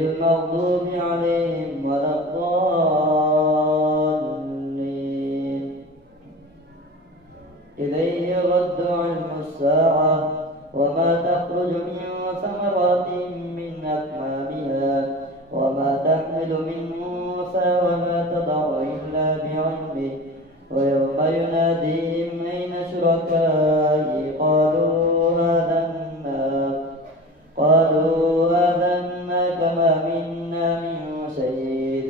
المغضوب عليهم ولا الضالين. إليه يرد علم الساعة وما تخرج من ثمرات من أكمامها وما تحمل من أنثى وما تضع إلا بعلمه. ويوم يناديهم أين شركائي قالوا آذناك ما منا من شهيد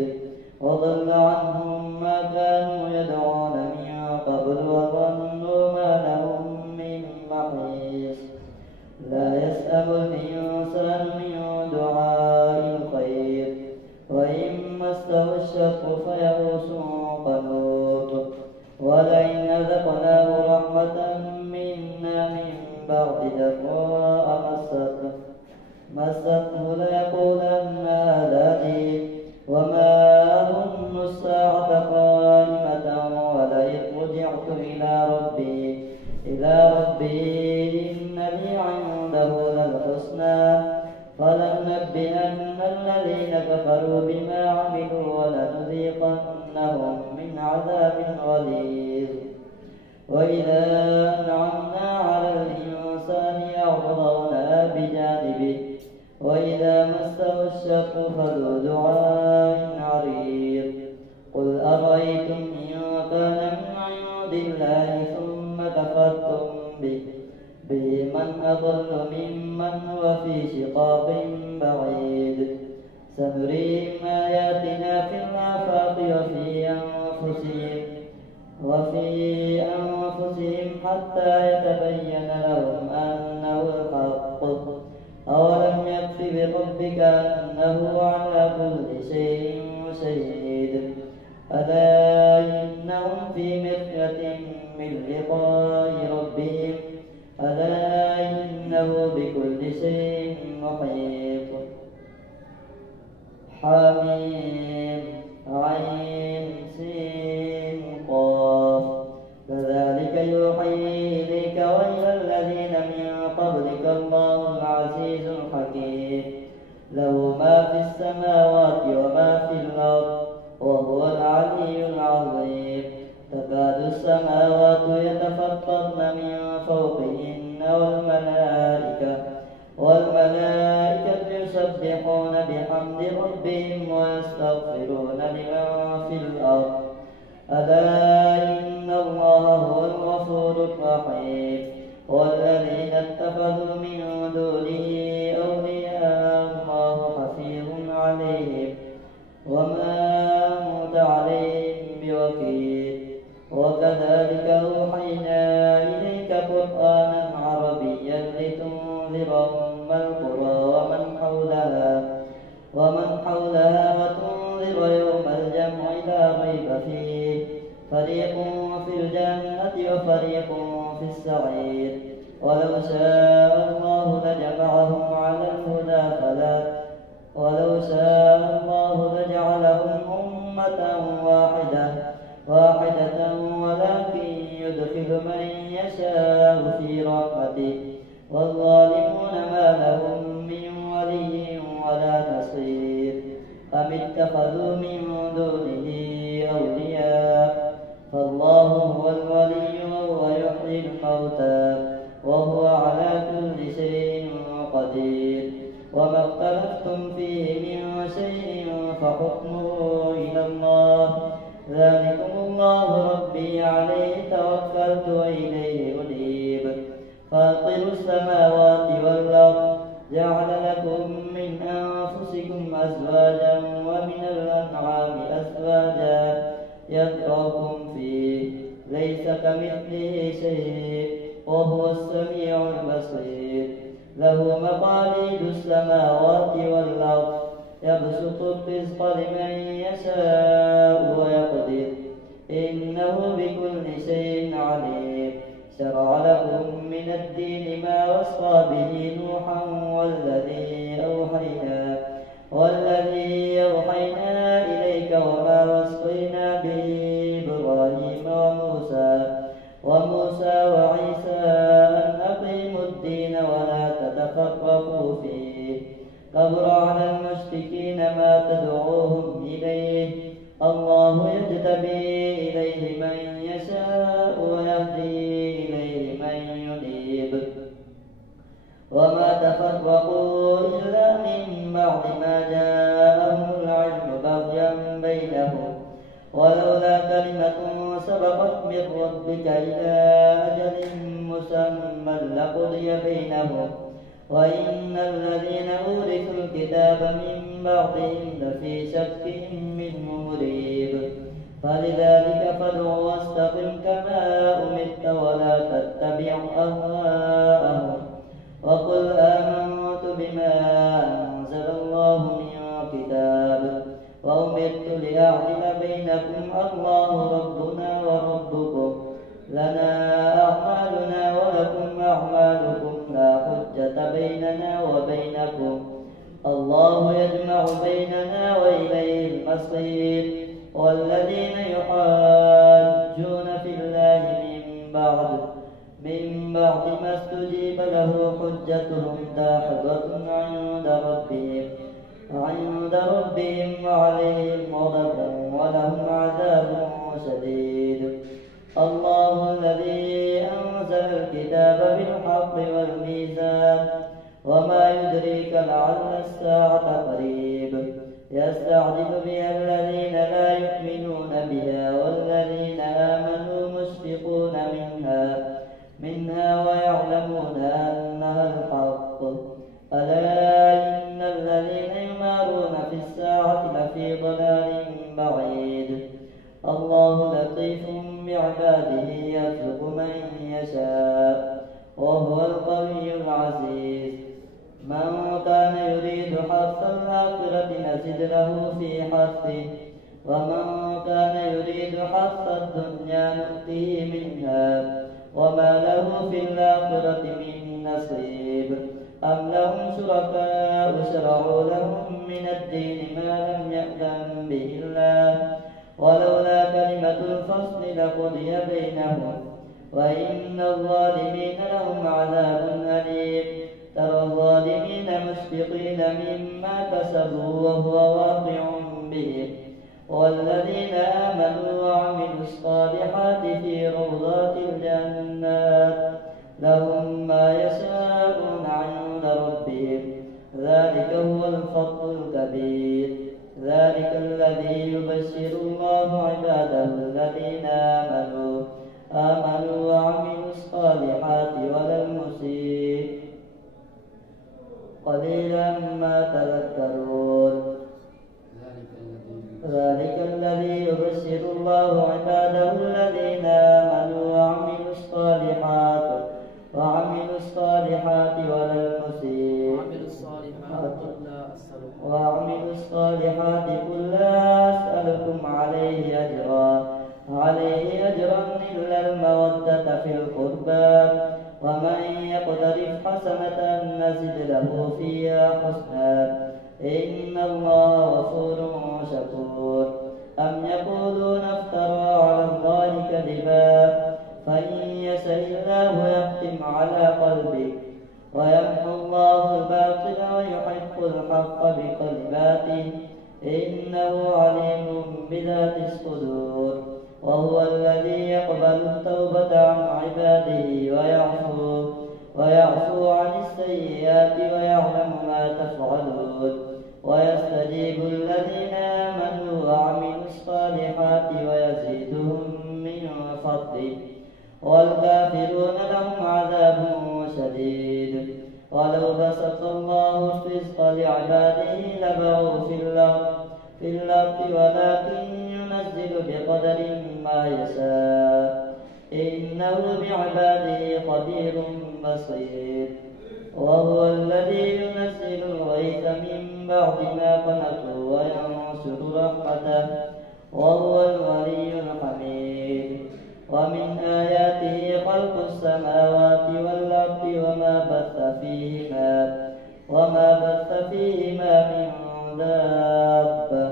وضل عنهم ما كانوا يدعون من قبل وظنوا ما لهم من محيص. لا يسأم الإنسان من دعاء الخير وإن مسه الشر فيئوس قنوط. ولئن أذقناه رحمة منا من بعد ضراء مسته ليقولن هذا لي وما أظن الساعة قائمة ولئن رجعت إلى ربي إن لي عنده للحسنى فلننبئن الذين كفروا بما عملوا ولنذيقنهم من عذاب غليظ. وإذا أنعمنا على الإنسان أعرضنا بجانبه وإذا مسه الشر فذو دعاء عريض. قل أرأيتم إن كان من عند الله ثم كفرتم به من أضل ممن هو في شقاق بعيد. سنريهم آياتنا في الآفاق وفي أنفسهم حتى يتبين لهم أنه الحق. أولم يكف بربك أنه على كل شيء شهيد. ألا إنهم في مرية من لقاء ربهم ألا إنه بكل شيء محيط. حميم عين سين قاف. كذلك يوحي إليك وإلى الذين من قبلك الله العزيز الحكيم. له ما في السماوات وما في الأرض وهو العلي العظيم. تكاد السماوات يتفطرن من فوقهن والملائكة يسبحون بحمد ربهم ويستغفرون لمن في الأرض ألا إن الله هو الغفور الرحيم. والذين اتخذوا من دونه أولياء الله حفيظ عليهم وما أنت عليهم بوكيل. وكذلك أوحينا إليك قرآنا عربيا لتنذر أم القرى ومن حولها وتنذر يوم الجمع لا ريب فيه فريق في الجنة وفريق في السعير. ولو شاء الله لجمعهم على الهدى لجعلهم أمة واحدة ولكن يدخل من يشاء في رحمته والظالمون ما لهم من ولي ولا نصير. أم اتخذوا من دونه أولياء فالله هو الولي وهو يحيي الموتى وهو على كل شيء قدير. وما اختلفتم فيه من شيء فحكمه إلى الله. ذلكم الله ربي عليه توكلت وإليه أنيب. فاطر السماوات والأرض جعل لكم من أنفسكم أزواجا ومن الأنعام أزواجا يذرأكم فيه ليس كمثله شيء وهو السميع البصير. له مقاليد السماوات والأرض يبسط الرزق لمن يشاء ويقدر إنه بكل شيء عليم. شرع لكم من الدين ما وصى به نوحا والذي أوحينا إليك وما وصينا به إبراهيم وموسى وعيسى أن أقيموا الدين ولا تتفرقوا فيه كبر على المشركين ما تدعوهم إليه. الله يجتبي إليه من يشاء ويهدي إليه من ينيب. وما تفرقوا إلا من بعد ما جاءهم العلم بغيا بينهم، ولولا كلمة سبقت من ربك إلى أجل مسمى لقضي بينهم، وإن الذين أورثوا الكتاب من بعدهم لفي شك منه مريب. فلذلك فادع واستقم كما أمرت ولا تتبع أهواءهم، وقل آمنت بما أنزل الله من كتاب وأمرت لأعدل بينكم الله ربنا وربكم لنا أعمالنا ولكم أعمالكم لا حجة بيننا وبينكم الله يجمع بيننا وإليه المصير. والذين يحاجون في الله من بعد ما استجيب له حجتهم داحضة عند ربهم وعليهم غضب ولهم عذاب شديد. الله الذي أنزل الكتاب بالحق والميزان، وما يدريك لعل الساعة قريب. يستعجل بها الذين لا يؤمنون بها والذين آمنوا مشفقون منها ويعلمون أنها الحق. ألا إن الذين يمارون في الساعة لفي ضلال بعيد. الله لطيف بعباده يرزق من يشاء وهو القوي العزيز. من كان يريد حرث الآخرة نزد له في حرثه، ومن كان يريد حرث الدنيا نؤته منها وما له في الآخرة من نصيب. أم لهم شركاء شرعوا لهم من الدين ما لم يأذن به الله، ولولا كلمة الفصل لقضي بينهم، وإن الظالمين لهم عذاب أليم. ترى الظالمين مشفقين مما كسبوا وهو واقع بهم، والذين آمنوا وعملوا الصالحات في روضات الجنات لهم ما يشاءون عند ربهم ذلك هو الفضل الكبير. ذلك الذي يبشر الله عباده الذين آمنوا وعملوا الصالحات ولا المسيء قليلا ما تذكرون. ذلك الذي يبشر الله عباده الذين آمنوا وعملوا الصالحات ولا المسيء وعملوا الصالحات قل لا أسألكم عليه أجرا إلا المودة في القربى، ومن يقترف حسنة نزد له فيها حسنا إن الله غفور شكور. أم يقولون افترى على الله كذبا فإن يشأ الله يختم على قلبك ويمحو الله الباطل ويحق الحق بكلماته إنه عليم بذات الصدور. وهو الذي يقبل التوبة عن عباده ويعفو عن السيئات ويعلم ما تفعلون، ويستجيب الذين آمنوا وعملوا الصالحات ويزيدهم من فضله، والكافرون لهم عذاب شديد. ولو بسط الله الرزق لعباده لبغوا في الأرض ولكن ينزل بقدر ما يشاء إنه بعباده خبير بصير. وهو الذي ينزل الغيث من بعد ما قنطوا وينشر رحمته وهو الولي الحميد. ومن آياته خلق السماوات والأرض وما بث فيهما من دابة،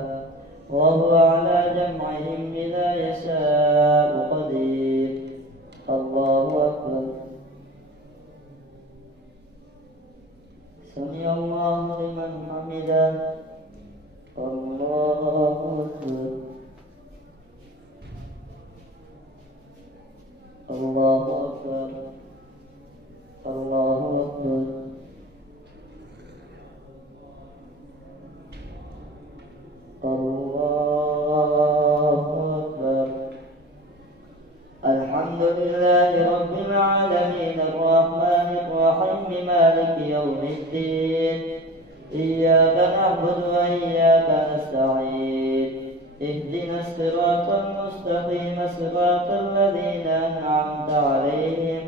وهو على جمعهم إذا يشاء قدير. الله أكبر. سمع الله لمن إياك نعبد وإياك نستعين اهدنا الصراط المستقيم صراط الذين أنعمت عليهم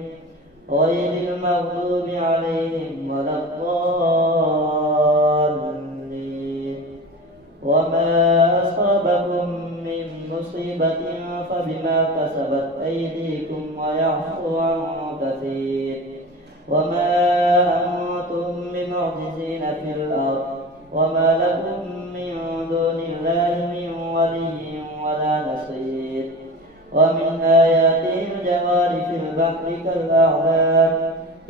غير المغضوب عليهم ولا الضالين. وما أصابكم من مصيبة فبما كسبت أيديكم ويعفو عن كثير. وما أنتم بمعجزين في الأرض وما لكم من دون الله من ولي ولا نصير. ومن آياته الجوار في البحر كالأعلام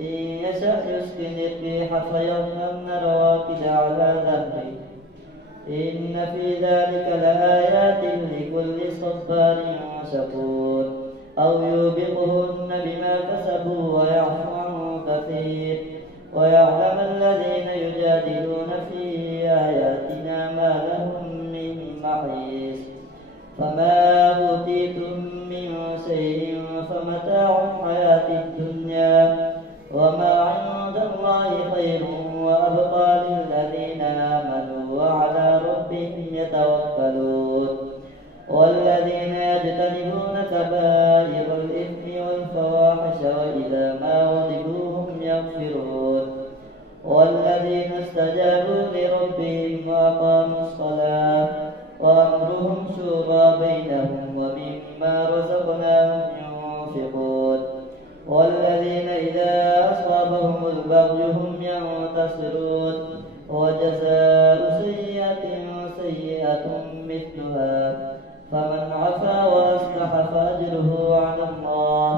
إن يشأ يسكن الريح فيظللن رواكد على ظهره إن في ذلك لآيات لكل صبار شكور. أو يوبقهن بما كسبوا ويعفو عن كثير. ويعلم الذين يجادلون في آياتنا ما لهم من محيص. فما أوتيتم من شيء فمتاع الحياة الدنيا وما عند الله خير وأبقى للذين آمنوا وعلى ربهم يتوكلون. والذين يجتنبون كبائر الإثم والفواحش وإذا ما غضبوا هم يغفرون. والذين استجابوا لربهم وأقاموا الصلاة وأمرهم شورى بينهم ومما رزقناهم ينفقون. والذين إذا أصابهم البغي هم ينتصرون. وجزاء سيئة سيئة مثلها فمن عفا وأصلح فأجره على الله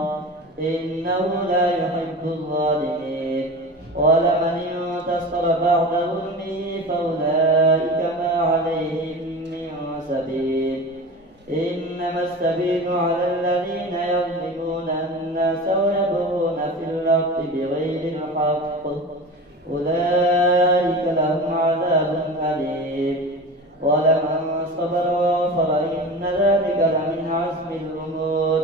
إنه لا يحب الظالمين. ولمن انتصر بعد ظلمه فأولئك ما عليهم من سبيل. إنما السبيل على الذين يظلمون الناس ويبغون في الأرض بغير الحق أولئك لهم عذاب أليم. ولمن صبر وغفر إن ذلك لمن عزم الأمور.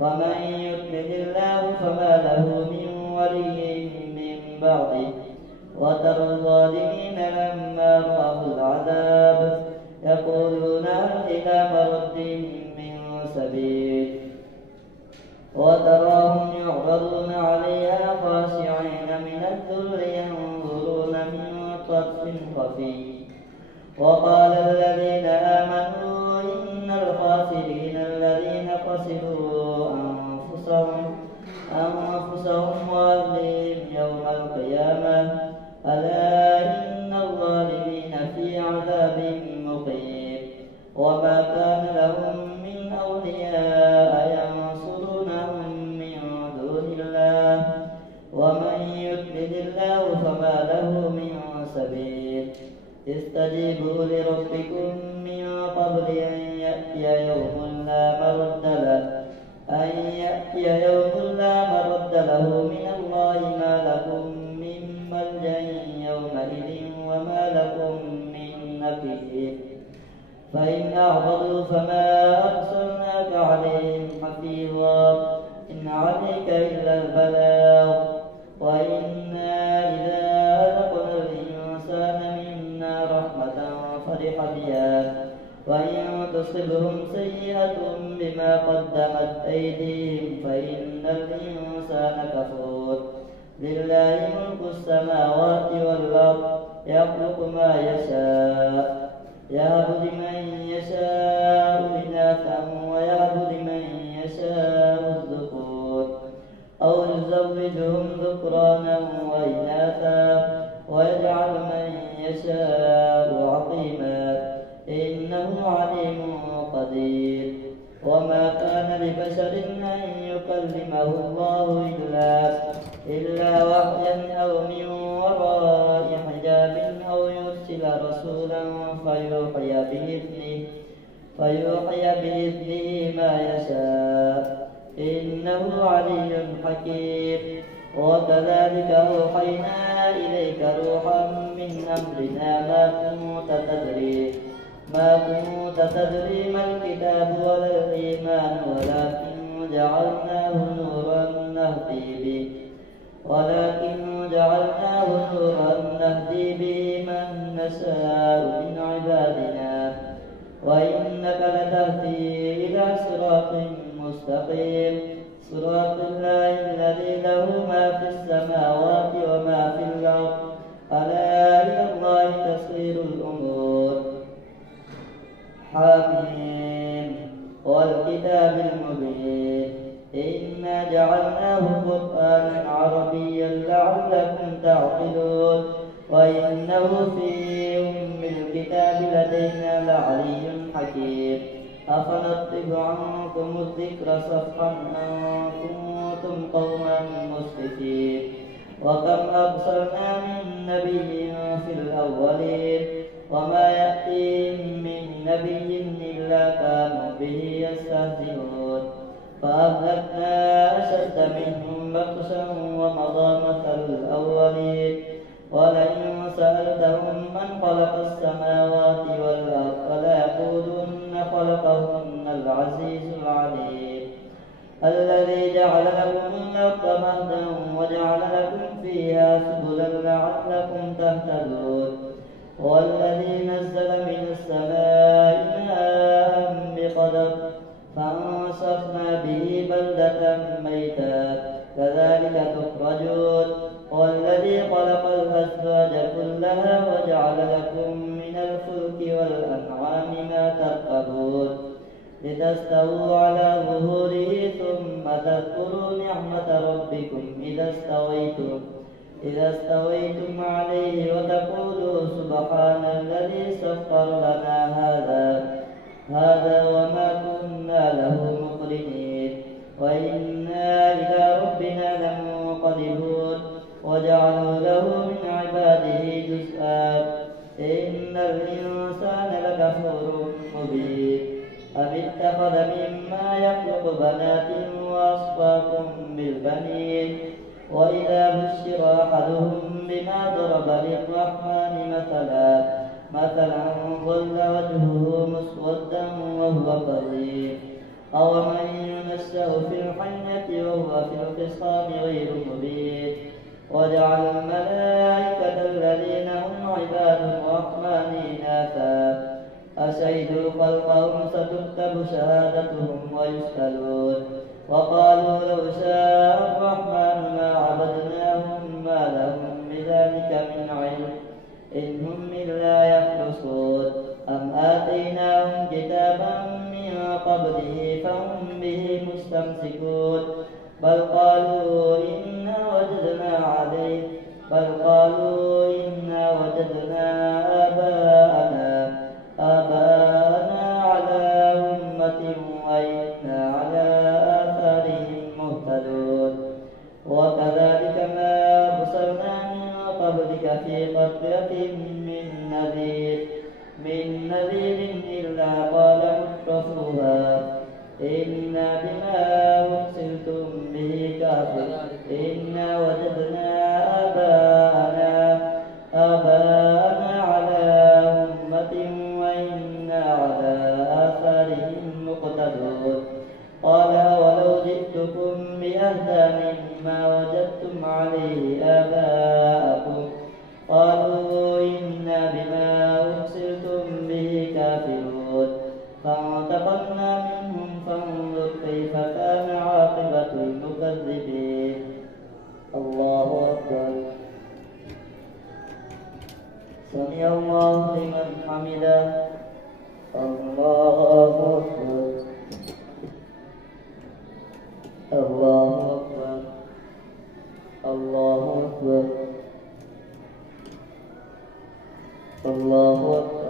ومن يضلل الله فما له من ولي من بعده. وترى الظالمين لما رأوا العذاب يقولون هل إلى مرد من سبيل. وتراهم يعرضون عليها خاشعين من الذل ينظرون من طرف خفي. وقال الذين آمنوا إن الخاسرين الذين خسروا أنفسهم وأهليهم يوم القيامة ألا إن الظالمين في عذاب مقيم. وما كان لهم من أولياء ينصرونهم من دون الله ومن يضلل الله فما له من سبيل. استجيبوا لربكم من قبل أن يأتي يوم لا مرد له من الله ما لكم من ملجأ يومئذ وما لكم من نكير. فإن أعرضوا فما أرسلناك عليهم حفيظا إن عليك إلا البلاغ. وإنا إذا أذقنا الإنسان منا رحمة فرح بها وإن تصبهم سيئة بما قدمت أيديهم فإن الإنسان كفور. لله ملك السماوات والأرض يخلق ما يشاء يهب لمن يشاء إناثا ويهب لمن يشاء الذكور أو يزوجهم ذكرانا وإناثا ويجعل من يشاء عقيما إنه عليم قدير. وما كان لبشر أن يكلمه الله إلا وحيا أو من وراء حجاب أو يرسل رسولا فيوحي بإذنه ما يشاء إنه علي حكيم. وكذلك أوحينا إليك روحا من أمرنا ما كنت تدري ما الكتاب ولا الإيمان ولكن جعلناه نورا نهدي به من نشاء من عبادنا وإنك لتهدي إلى صراط مستقيم صراط الله الذي له ما في السماوات وما في الأرض ألا إلى الله تصير الأمور حميم والكتاب المبين إنا جعلناه قرآنا عربيا لعلكم تعقلون وإنه في أم الكتاب لدينا لعلي حكيم أفنطلب عنكم الذكر صفحا أن كنتم قوما مسرفين وكم أرسلنا من نبي في الأولين وما يأتيهم من نبي إلا كانوا به يستهزئون فأهلكنا أشد منهم بطشا ومضى مثل الأولين ولئن سألتهم من خلق السماوات والأرض ليقولن خلقهن العزيز العليم الذي جعل لكم الأرض مهدا وجعل لكم فيها سبلا لعلكم تهتدون والذي نزل من السماء ماء بقدر فأنشرنا به بلدة ميتا كذلك تخرجون والذي خلق الأزواج كلها وجعل لكم من الفلك والأنعام ما تركبون لتستووا على ظهوره ثم تذكروا نعمة ربكم إذا استويتم عليه وتقولوا سبحان الذي سخر لنا هذا وما كنا له مقرنين وإنا إلى ربنا لمنقلبون وجعلوا له من عباده جزءا إن الإنسان لكفور مبين أم اتخذ مما يخلق بنات وأصفاكم بالبنين وإذا بشر أحدهم بما ضرب للرحمن مثلا ظل وجهه مسودا وهو كظيم أومن ينشأ في الحية وهو في الخصام غير مبين وجعل الملائكة الذين هم عباد الرحمن إناثا أشهدوا خلقهم ستكتب شهادتهم ويسألون وقالوا لو شاء الرحمن ما عبدناهم ما لهم بذلك من علم إن هم إلا يخرصون أم آتيناهم كتابا من قبله فهم به مستمسكون بل قالوا إنا وجدنا آباءنا على أمة وإنا على آثارهم مهتدون وكذلك ما أرسلنا من قبلك في قرية من نذير إلا قال مترفوها إنا بما أرسلتم به كافرون إنا وجدنا آباءنا على أمة وإنا على آثارهم مقتدون قال ولو جئتكم بأهدى مما وجدتم عليه آباءكم قالوا إنا بما أرسلتم به كافرون فانتقمنا منهم فانظر كيف كان عاقبة المكذبين الله أكبر سمع الله لمن حمده الله أكبر الله أكبر الله أكبر الله أكبر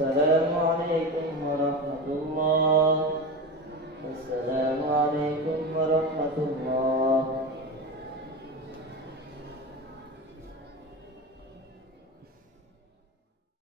السلام عليكم ورحمة